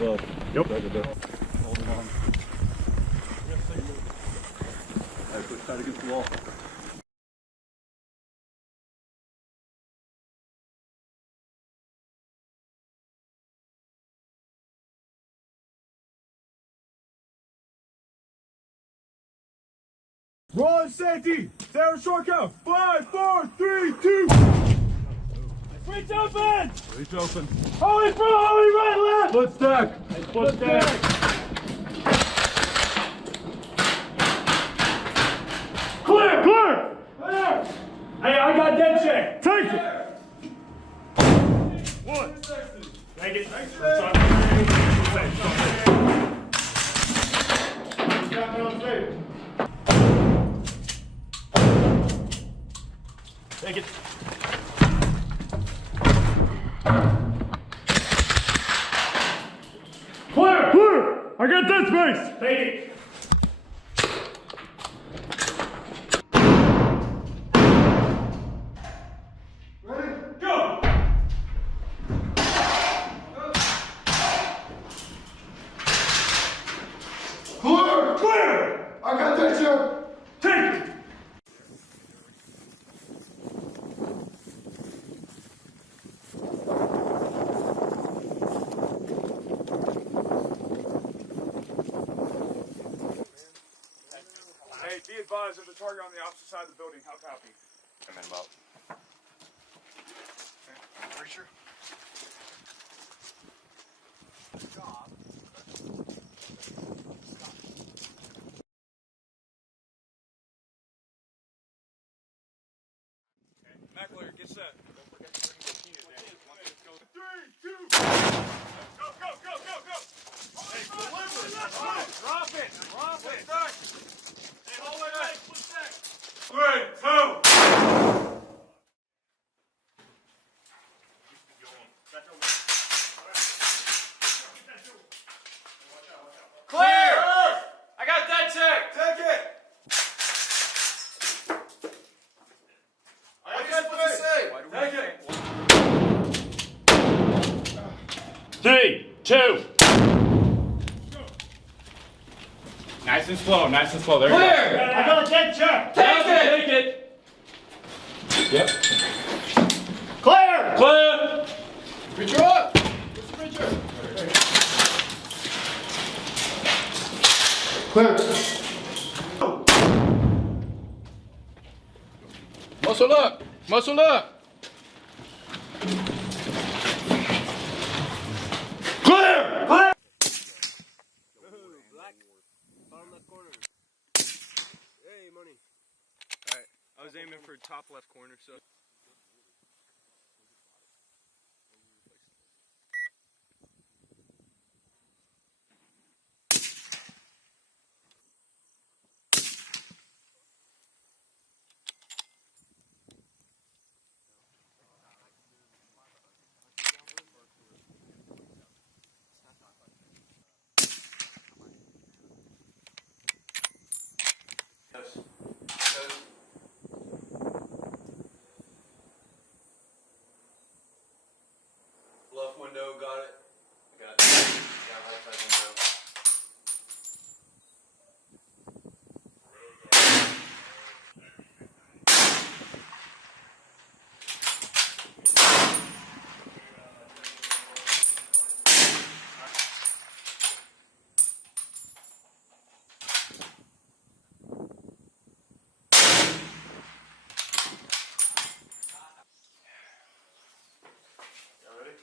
Well, yep. Hold it on. Alright, push tight against the wall. Roll safety! Sarah short count! 5, 4, 3, 2! Reach open! Reach open. Holy through, holy right, left! Foot stack. Foot stack! Clear! Clear! Clear! Hey, I got dead check! Take it! One. Take it. Take it. Clear! Clear! I got dead space! Take it. Ready? Go! Clear! Clear! I got that shit. Take it! Hey, be advised of the target on the opposite side of the building. How copy? Come in about. Preacher? McLear, get set. Don't forget to bring the peanut in. 3, 2, go, go, go, go, go! Hey, deliver it! Drop it! Drop it! Hey, hold it right! 3, 2! Clear! I got that check! Take it! I got what to say! Take it! 3, 2. Nice and slow, nice and slow. There Clear! you go. I got a dead check! Take it! Take it! Yep. Clear! Clear! Preacher up. Where's the preacher? Clear. Muscle up, muscle up. Clear! Clear! Black, bottom left corner. Hey, money. Alright, I was aiming for top left corner, so. Left window, got it. Got it. Got right side window. Y'all ready?